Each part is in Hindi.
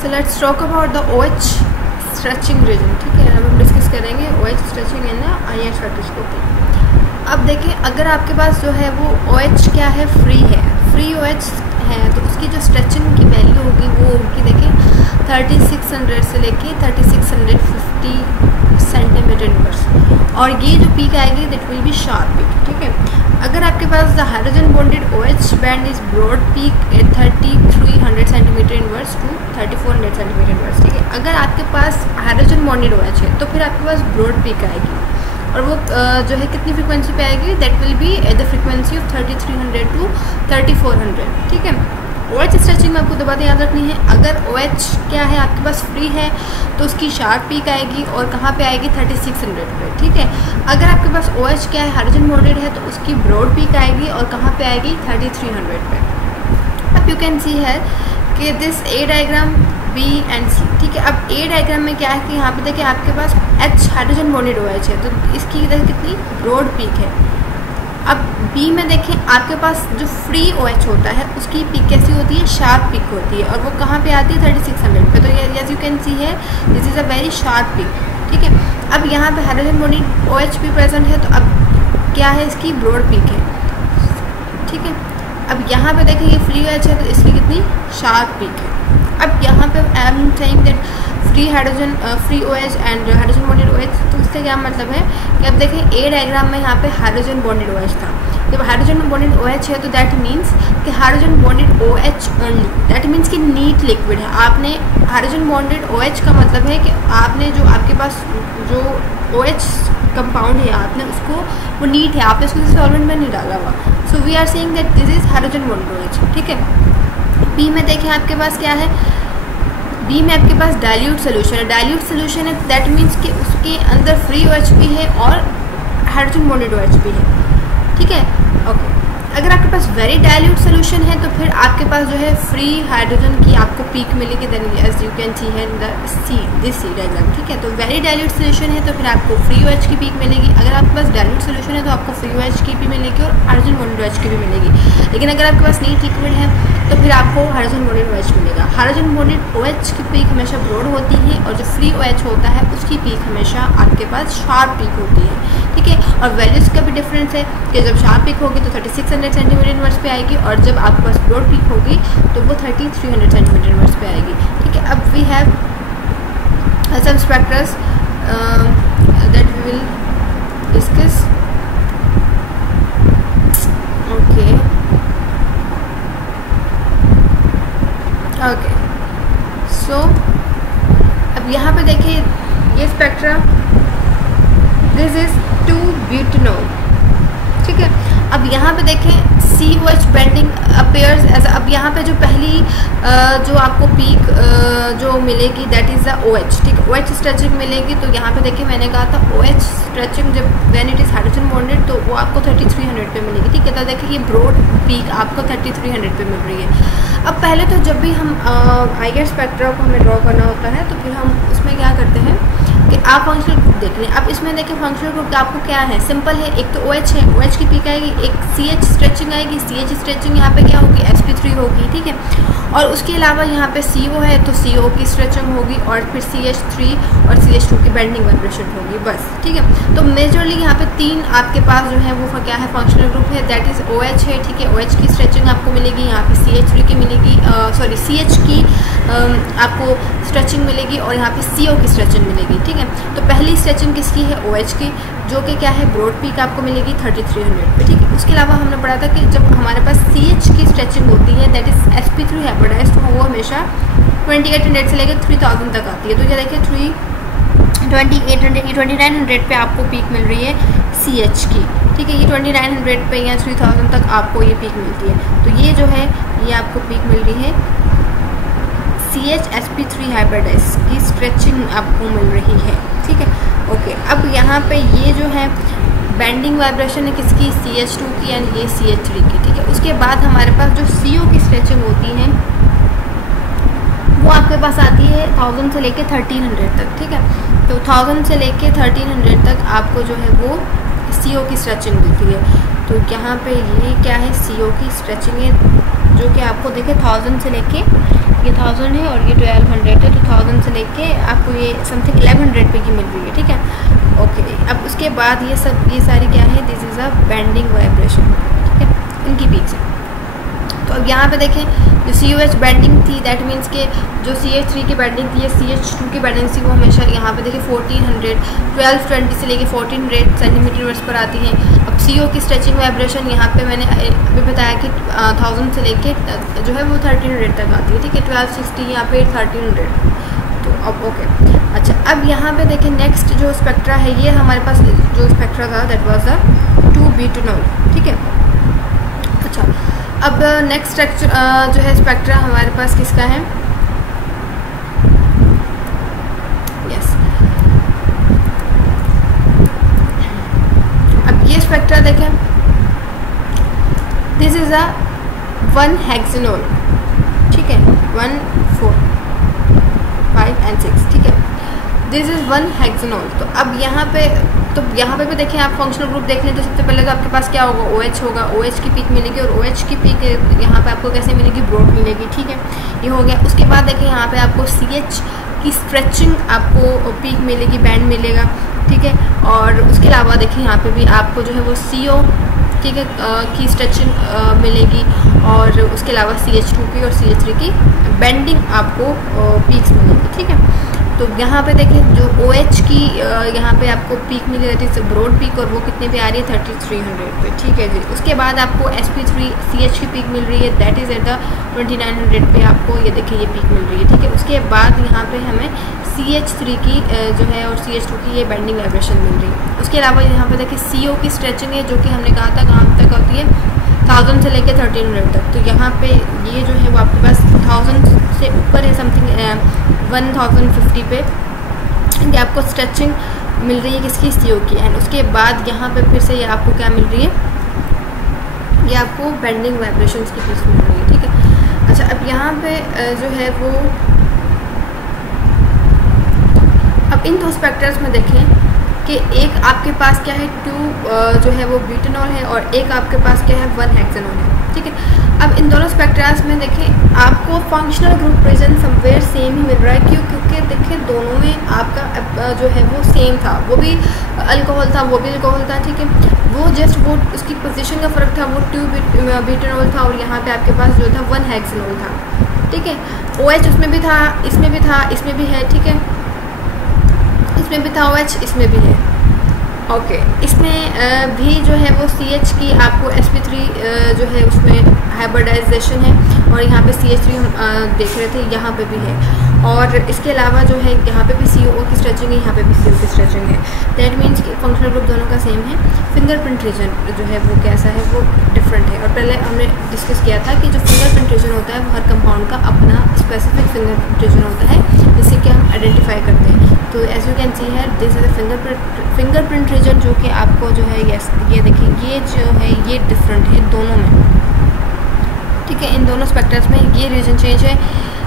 So let's talk about the OH stretching region. ठीक है, अब हम डिस्कस करेंगे OH stretching in the IR spectroscopy. अब देखिए, अगर आपके पास जो है वो OH क्या है, फ्री OH है, तो उसकी जो स्ट्रेचिंग की वैल्यू होगी वो होगी, देखिए 3600 से लेके 3650 सेंटीमीटर इनवर्स, और ये जो पीक आएगी that will be sharp peak. ठीक है, अगर आपके पास the hydrogen bonded OH band is broad peak at 3300 centimetre inverse to 3400 centimetre inverse. ठीक है, अगर आपके पास हाइड्रोजन बॉन्डेड OH है तो फिर आपके पास ब्रॉड पीक आएगी, और वो जो है कितनी फ्रीक्वेंसी पे आएगी, that will be at the frequency of 3300 to 3400। ठीक है, OH स्ट्रेचिंग में आपको दो बातें याद रखनी है। अगर OH क्या है आपके पास फ्री है तो उसकी शार्प पीक आएगी, और कहाँ पे आएगी, 3600 पे। ठीक है, अगर आपके पास OH क्या है, हाइड्रोजन बॉन्डेड है, तो उसकी ब्रॉड पीक आएगी, और कहाँ पे आएगी, 3300 पे। अब यू कैन सी है कि this A diagram B and C। ठीक है, अब A डायग्राम में क्या है कि यहाँ पे देखिए आपके पास H हाइड्रोजन बॉन्डेड OH है, तो इसकी इधर कितनी ब्रॉड पीक है। अब B में देखें आपके पास जो फ्री OH होता है उसकी पीक कैसी होती है, शार्प पीक होती है, और वो कहाँ पे आती है, 3600 पे। तो एज यू कैन सी है this is a very sharp peak. ठीक है, अब यहाँ पे हाइड्रोजन बॉन्डेड OH भी प्रेजेंट है, तो अब क्या है, इसकी ब्रॉड पीक है। ठीक है, अब यहाँ पे देखें ये फ्री OH है, तो इसकी कितनी शार्प पीक है। अब यहाँ पे I am saying that free OH and hydrogen bonded OH, तो इससे क्या मतलब है कि अब देखें A डायग्राम में यहाँ पे हाइड्रोजन बॉन्डेड OH था। जब हाइड्रोजन बॉन्डेड OH है तो दैट मीन्स कि hydrogen bonded OH only, that means कि नीट लिक्विड है। आपने हाइड्रोजन बॉन्डेड OH का मतलब है कि आपने जो आपके पास जो OH कंपाउंड है आपने उसको, वो नीट है, आपने उसको सॉल्वेंट में नहीं डाला हुआ। So we are saying that this is hydrogen bonded OH। ठीक है, B में देखें आपके पास क्या है, B में आपके पास डाइल्यूट सोल्यूशन है। डाइल्यूट सोल्यूशन है दैट मीन्स कि उसके अंदर फ्री OH भी है और हाइड्रोजन बॉन्डेड OH भी है। ठीक है, ओके। अगर आपके पास वेरी डाइल्यूट सोल्यूशन है तो फिर आपके पास जो है फ्री हाइड्रोजन की आपको पीक मिलेगी, then as you can see है in the this C diagram. ठीक है, तो वेरी डाइल्यूट सोल्यूशन है तो फिर आपको फ्री OH की पीक मिलेगी। अगर आपके पास डाइल्यूट सोल्यूशन है तो आपको फ्री OH की भी मिलेगी और हाइड्रोजन बॉन्डेड OH की भी मिलेगी। लेकिन अगर आपके पास नीट लिक्विड है तो फिर आपको हाइड्रोजन बॉन्डेड OH मिलेगा। हाइड्रोजन बॉन्डेड OH की पीक हमेशा ब्रॉड होती है, और जो फ्री OH होता है उसकी पीक हमेशा आपके पास शार्प पीक होती है। ठीक है, और वैल्यूज का भी डिफरेंस है कि जब शार्प पीक होगी तो 3600 सेंटीमीटर इनवर्स पे आएगी, और जब आपके पास ब्रॉड पीक होगी तो वो 3300 सेंटीमीटर इनवर्स पे आएगी। ठीक है, अब we have some spectras that we will discuss. Okay okay, so अब यहाँ पे देखिए ये स्पेक्ट्रा, दिस इज 2-butanol। ठीक है, अब यहाँ पे देखें COH बेंडिंग अपीयर्स एज, अब यहाँ पे जो पहली जो आपको पीक जो मिलेगी दैट इज़ द OH। ठीक है, OH स्ट्रेचिंग मिलेगी, तो यहाँ पे देखिए मैंने कहा था OH स्ट्रेचिंग जब when it is hydrogen bonded तो वो आपको 3300 पे मिलेगी। ठीक है, तो देखिए ये ब्रॉड पीक आपको 3300 पे मिल रही है। अब पहले तो जब भी हम IR स्पेक्ट्रा को हमें ड्रॉ करना होता है तो फिर हम उसमें क्या करते हैं कि आप फंक्शनल ग्रुप देख लें। अब इसमें देखिए फंक्शनल ग्रुप आपको क्या है, सिंपल है, एक तो OH है, OH की पीक आएगी, एक CH स्ट्रेचिंग आएगी, CH स्ट्रेचिंग यहाँ पे क्या होगी, sp3 होगी। ठीक है, और उसके अलावा यहाँ पे CO है तो CO की स्ट्रेचिंग होगी, और फिर CH3 और CH2 की बेंडिंग वाइब्रेशन होगी, बस। ठीक है, तो मेजरली यहाँ पे तीन आपके पास जो है वो क्या है, फंक्शनल ग्रुप है, दैट इज़ OH है। ठीक है, OH की स्ट्रेचिंग आपको मिलेगी, यहाँ पे CH3 की मिलेगी, सॉरी CH की आपको स्ट्रेचिंग मिलेगी, और यहाँ पे CO की स्ट्रेचिंग मिलेगी। ठीक है, तो पहली स्ट्रेचिंग किसकी है, OH की, जो कि क्या है, ब्रॉड पीक आपको मिलेगी 3300 पे। ठीक है, उसके अलावा हमने पढ़ा था कि जब हमारे पास CH की स्ट्रेचिंग होती है दैट इज़ sp3 हाइब्रिडाइज्ड, तो वो हमेशा 2800 से लेकर 3000 तक आती है। तो ये देखिए 2900 पे आपको पीक मिल रही है CH की। ठीक है, ये 2900 पे या 3000 तक आपको ये पीक मिलती है। तो ये जो है ये आपको पीक मिल रही है CH sp3 हाइब्रिडाइज्ड की स्ट्रेचिंग आपको मिल रही है। ठीक है, ओके। अब यहाँ पे ये जो है बेंडिंग वाइब्रेशन है किसकी, CH2 की एंड ये CH3 की। ठीक है, उसके बाद हमारे पास जो CO की स्ट्रेचिंग होती है वो आपके पास आती है 1000 से लेके 1300 तक। ठीक है, तो 1000 से लेके 1300 तक आपको जो है वो CO की स्ट्रेचिंग मिलती है। तो यहाँ पे ये क्या है, CO की स्ट्रेचिंग है, जो कि आपको देखे 1000 से लेके ये 1000 है और ये 1200 1000 से लेके आपको ये समथिंग 1100 पे की मिल रही है, ठीक है। ओके, अब उसके बाद ये सारी क्या है, this is a bending vibration, ठीक है, इनकी पीक्स है। तो अब यहाँ पे देखें जो COH बेंडिंग थी, दैट मीन्स के जो CH3 की बेंडिंग थी, CH2 की बेंडिंग थी, वो हमेशा यहाँ पे देखिए 1400 1220 से लेके 1400 सेंटीमीटर वर्स पर आती है। अब CO की स्ट्रेचिंग वाइब्रेशन यहाँ पे मैंने अभी बताया कि 1000 से लेके जो है वो 1300 तक आती है, ठीक है। 1260 यहाँ पे 1300। तो अब ओके, अच्छा अब यहाँ पे देखें नेक्स्ट जो स्पेक्ट्रा है, ये हमारे पास जो स्पेक्ट्रा था दैट वाज द 2B2 ठीक है। अच्छा, अब नेक्स्ट जो है स्पेक्ट्रा हमारे पास किसका है, यस, अब ये स्पेक्ट्रा देखें, दिस इज अ 1 हेक्सेनोल, ठीक है, 1 4 5 and 6, ठीक है, दिस इज़ 1 हेक्सेनोल। तो अब यहाँ पे भी देखें आप फंक्शनल ग्रुप देख लें तो सबसे पहले तो आपके पास क्या होगा, OH होगा, OH की पीक मिलेगी, और OH की पीक यहाँ पे आपको कैसे मिलेगी, ब्रॉड मिलेगी, ठीक है, ये हो गया। उसके बाद देखें यहाँ पे आपको CH की स्ट्रेचिंग आपको पीक मिलेगी, बैंड मिलेगा, ठीक है। और उसके अलावा देखिए यहाँ पे भी आपको जो है वो CO, ठीक है, की स्ट्रेचिंग मिलेगी, और उसके अलावा CH2 की और CH3 की बेंडिंग आपको पीक्स मिलेगी, ठीक है। तो यहाँ पे देखें जो OH की यहाँ पे आपको पीक मिली रहती है ब्रॉड पीक, और वो कितने पे आ रही है, 3300 पे, ठीक है जी। उसके बाद आपको sp3 CH की पीक मिल रही है, दैट इज़ एट द 2900 पे आपको ये देखिए ये पीक मिल रही है, ठीक है। उसके बाद यहाँ पे हमें CH3 की जो है और CH2 की ये बेंडिंग वाइब्रेशन मिल रही है। उसके अलावा यहाँ पे देखिए CO की स्ट्रेचिंग है, जो कि हमने कहा था कहाँ तक होती है, 1000 से लेकर 1300 तक। तो यहाँ पे ये जो है वो आपके पास 1000 से ऊपर है, समथिंग 1050 पे ये आपको स्ट्रेचिंग मिल रही है किसकी, CO की। एंड उसके बाद यहाँ पे फिर से ये आपको क्या मिल रही है, ये आपको बेंडिंग वाइब्रेशंस की पीस मिल रही है, ठीक है। अच्छा, अब यहाँ पे जो है वो अब इन दो स्पेक्ट्रम्स में देखें कि एक आपके पास क्या है 2 जो है वो ब्यूटेनॉल है, और एक आपके पास क्या है 1 हेक्सेनॉल है, ठीक है। अब इन दोनों स्पेक्ट्रास में देखें आपको functional group present somewhere same ही मिल रहा है, क्यों, क्योंकि देखिए दोनों में आपका जो है वो सेम था, वो भी अल्कोहल था, वो भी अल्कोहल था, ठीक है। वो जस्ट वो उसकी पोजीशन का फ़र्क था, वो 2 ब्यूटेनॉल था, और यहाँ पे आपके पास जो था 1 हेक्सेनॉल था, ठीक है। OH उसमें भी था, इसमें भी था, इसमें भी है, ठीक है, इसमें भी था OH, इसमें भी है, ओके। इसमें भी जो है वो CH की आपको sp3 जो है उसमें हाइब्रिडाइजेशन है, और यहाँ पे CH3 हम देख रहे थे, यहाँ पे भी है। और इसके अलावा जो है यहाँ पे भी CO की स्ट्रेचिंग है, यहाँ पे भी CO की स्ट्रेचिंग है, दैट मीन्स कि फंक्शनल ग्रुप दोनों का सेम है। फिंगरप्रिंट रीजन जो है वो कैसा है, वो डिफरेंट है। और पहले हमने डिस्कस किया था कि जो फिंगरप्रिंट रीजन होता है वो हर कंपाउंड का अपना स्पेसिफिक फिंगरप्रिंट रीजन होता है, जिससे कि हम आइडेंटिफाई करते हैं। तो एज यू कैन सी है, this is a fingerprint region, जो कि आपको जो है ये देखिए ये जो है ये डिफरेंट है दोनों में, ठीक है। इन दोनों स्पेक्ट्रम्स में ये रीजन चेंज है,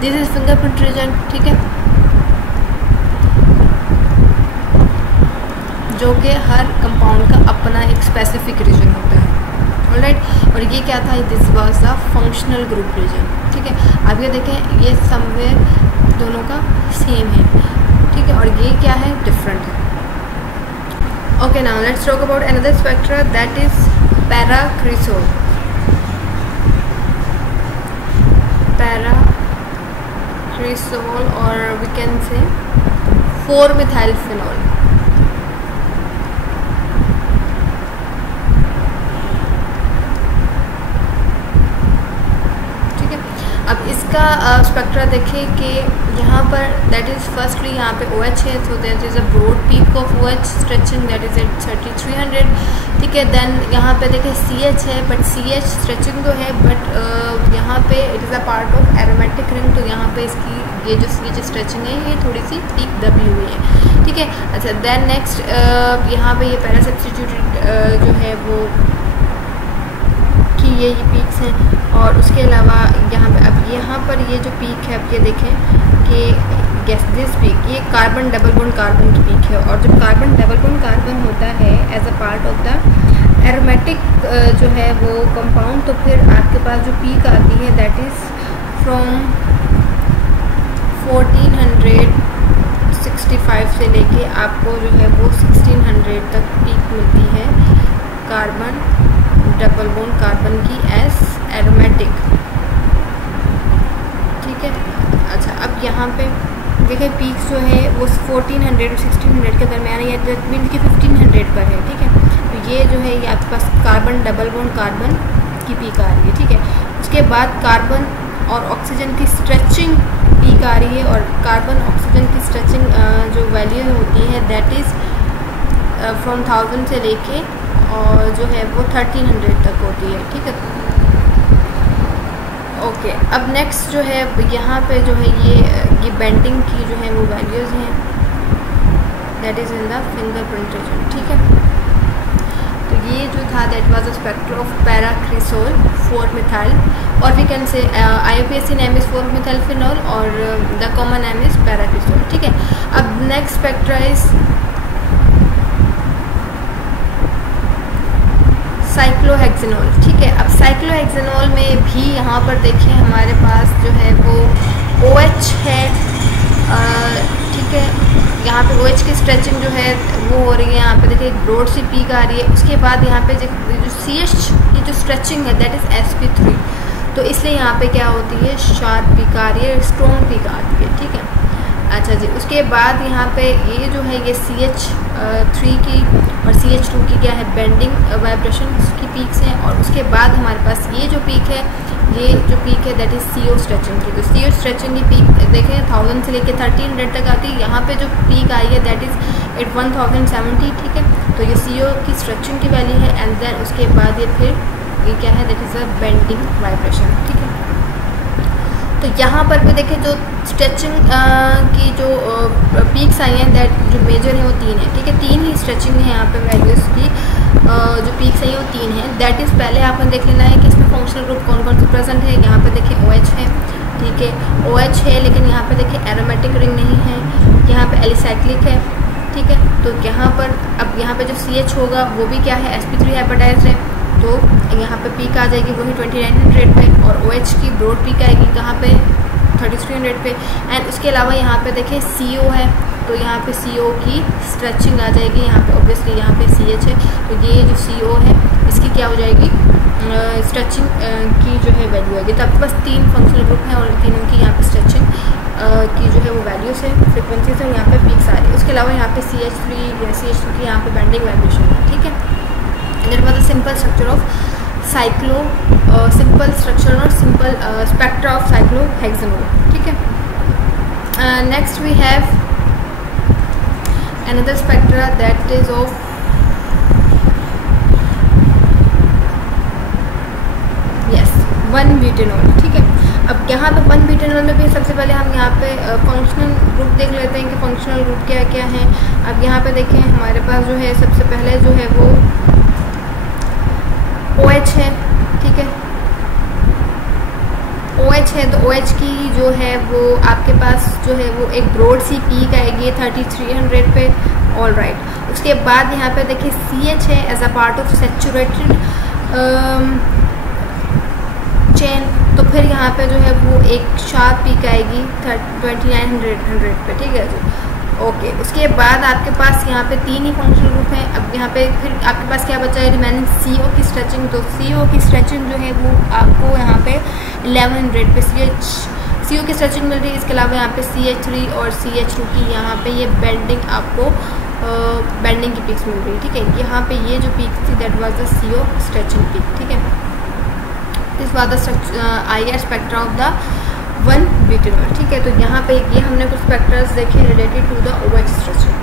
दिस इज फिंगरप्रिंट रीजन, ठीक है, जो कि हर कंपाउंड का अपना एक स्पेसिफिक रीजन होता है, ऑलराइट। और ये क्या था, this was the functional group region, ठीक है। अब ये देखें ये समवेयर दोनों का सेम है, ठीक है, और ये क्या है, डिफरेंट है। Okay, now let's talk about another spectra, that is paracresol. Paracresol और वी कैन से 4-मेथाइलफिनॉल, ठीक है। अब इसका स्पेक्ट्रा देखें कि यहाँ पर दैट इज़ फर्स्टली यहाँ पे OH है, तो that is a broad peak of OH stretching that is at 3300, ठीक है। देन यहाँ पे देखें CH है, बट CH स्ट्रेचिंग तो है, बट यहाँ पे it is a part of aromatic ring, तो यहाँ पे इसकी ये जो स्ट्रेचिंग है ये थोड़ी सी पीक दबी हुई है, ठीक है। अच्छा, देन नेक्स्ट यहाँ पे ये पैरा सब्स्टिट्यूटेड जो है वो कि ये पीक्स हैं, और उसके अलावा यहाँ पे अब यहाँ पर ये जो पीक है, अब ये देखें कि गैस दिस पीक ये कार्बन डबल बॉन्ड कार्बन की पीक है, और जब कार्बन डबल बॉन्ड कार्बन होता है as a part of the aromatic जो है वो कंपाउंड, तो फिर आपके पास जो पीक आती है दैट इज़ फ्रॉम 1400 1565 से लेके आपको जो है वो 1600 तक पीक मिलती है कार्बन डबल बॉन्ड कार्बन की एस एरोमेटिक, ठीक है। अच्छा, अब यहाँ पे देखिए पीक्स जो है वो 1400 और 1600 के दरमियान है, दैट मीन्स कि 1500 पर है, ठीक है। तो ये जो है ये आपके पास कार्बन डबल बॉन्ड कार्बन की पीक आ रही है, ठीक है। उसके बाद कार्बन और ऑक्सीजन की स्ट्रेचिंग पीक आ रही है, और कार्बन ऑक्सीजन की स्ट्रेचिंग जो वैल्यू होती है दैट इज़ फ्रॉम 1000 से लेके और जो है वो 1300 तक होती है, ठीक है। ओके, अब नेक्स्ट जो है यहाँ पे जो है ये बेंडिंग की जो है वो वैल्यूज़ हैं, that is in the fingerprint region, ठीक है। तो ये जो था that was the spectra of paracresol 4-methyl, और we can say IUPAC name is 4-methylphenol और the common name is paracresol, ठीक है। अब नेक्स्ट स्पेक्ट्रा इज़ साइक्लोहेक्सेनॉल, ठीक है। अब साइक्लोहेक्सेनॉल में भी यहाँ पर देखिए हमारे पास जो है वो OH है, ठीक है। यहाँ पे OH की स्ट्रेचिंग जो है वो हो रही है, यहाँ पे देखिए ब्रॉड सी पीक आ रही है। उसके बाद यहाँ पे जो CH की जो स्ट्रेचिंग है दैट इज़ sp3, तो इसलिए यहाँ पे क्या होती है शार्प पीक आ रही है, स्ट्रॉन्ग पीक आती है, ठीक है। अच्छा जी, उसके बाद यहाँ पे ये जो है ये CH3 की और CH2 की क्या है बेंडिंग वाइब्रेशन की पीक्स हैं, और उसके बाद हमारे पास ये जो पीक है दैट इज़ CO स्ट्रेचिंग की। तो CO स्ट्रेचिंग की पीक देखें 1000 से लेकर 1300 तक आती है। यहाँ पे जो पीक आई है दैट इज़ एट 1070, ठीक है। तो ये CO की स्ट्रेचिंग की वैल्यू है, एंड देन उसके बाद ये फिर ये क्या है that is a bending vibration, ठीक है। तो यहाँ पर भी देखें जो स्ट्रेचिंग की जो पीक्स आई हैं दैट जो मेजर है वो 3 है, ठीक है। 3 ही स्ट्रेचिंग है यहाँ पे वैल्यूज़ की, जो पीक्स आई हैं वो 3 हैं। दैट इज़ पहले आपने देख लेना है कि इसमें फंक्शनल ग्रुप कौन कौन से प्रेजेंट है। यहाँ पे देखिए OH है, ठीक है, OH है, लेकिन यहाँ पे देखिए एरोमेटिक रिंग नहीं है, यहाँ पे एलिसाइक्लिक है, ठीक है। तो यहाँ पर अब यहाँ पे जो CH होगा वो भी क्या है sp3 हाइब्रिडाइज्ड है, तो यहाँ पे पीक आ जाएगी वही 2900 पे, और OH की ब्रॉड पीक आएगी कहाँ पे 3300 पे। एंड उसके अलावा यहाँ पे देखिए CO है, तो यहाँ पे CO की स्ट्रेचिंग आ जाएगी, यहाँ पे ऑब्वियसली यहाँ पे CH है, तो ये जो CO है इसकी क्या हो जाएगी स्ट्रेचिंग की जो है वैल्यू आएगी। तो आपके पास 3 फंक्शनल ग्रुप हैं और तीनों की यहाँ पे स्ट्रेचिंग की जो है वो वैल्यूज़ है, फ्रिक्वेंसीज है, यहाँ पे पीक्स आ रही है। उसके अलावा यहाँ पे CH3 या CH2 की यहाँ पे बेंडिंग वाइब्रेशन है, ठीक है। That was a simple structure of simple structure or simple spectra of cyclohexanol, ठीक है। Next we have another spectra that is of yes 1-butanol, ठीक है। अब यहाँ पे 1-butanol में भी सबसे पहले हम यहाँ पे फंक्शनल ग्रुप देख लेते हैं कि फंक्शनल ग्रुप क्या क्या है। अब यहाँ पे देखें हमारे पास जो है सबसे पहले जो है वो OH है, ठीक है। OH है, तो OH की जो है वो आपके पास जो है वो एक ब्रॉड सी पीक आएगी 3300 पे, ऑल राइट। उसके बाद यहाँ पे देखिए CH है as a part of saturated chain, तो फिर यहाँ पे जो है वो एक शार्प पीक आएगी 2900 पे, ठीक है जी। ओके, उसके बाद आपके पास यहाँ पे 3 ही फंक्शनल ग्रुप हैं। अब यहाँ पे फिर आपके पास क्या बचा है रिमेनिंग CO की स्ट्रेचिंग, तो CO की स्ट्रेचिंग जो है वो आपको यहाँ पे 1100 पे CO की स्ट्रेचिंग मिल रही है। इसके अलावा यहाँ पे CH3 और CH2 की यहाँ पे ये बेंडिंग आपको बेंडिंग की पीक्स मिल रही है, ठीक है। यहाँ पे ये जो पीक थी that was the CO stretching peak, ठीक है। This was the IR spectra of the 1-butanol, ठीक है। तो यहाँ पे ये हमने कुछ स्पेक्ट्रस देखे related to the OH stretching.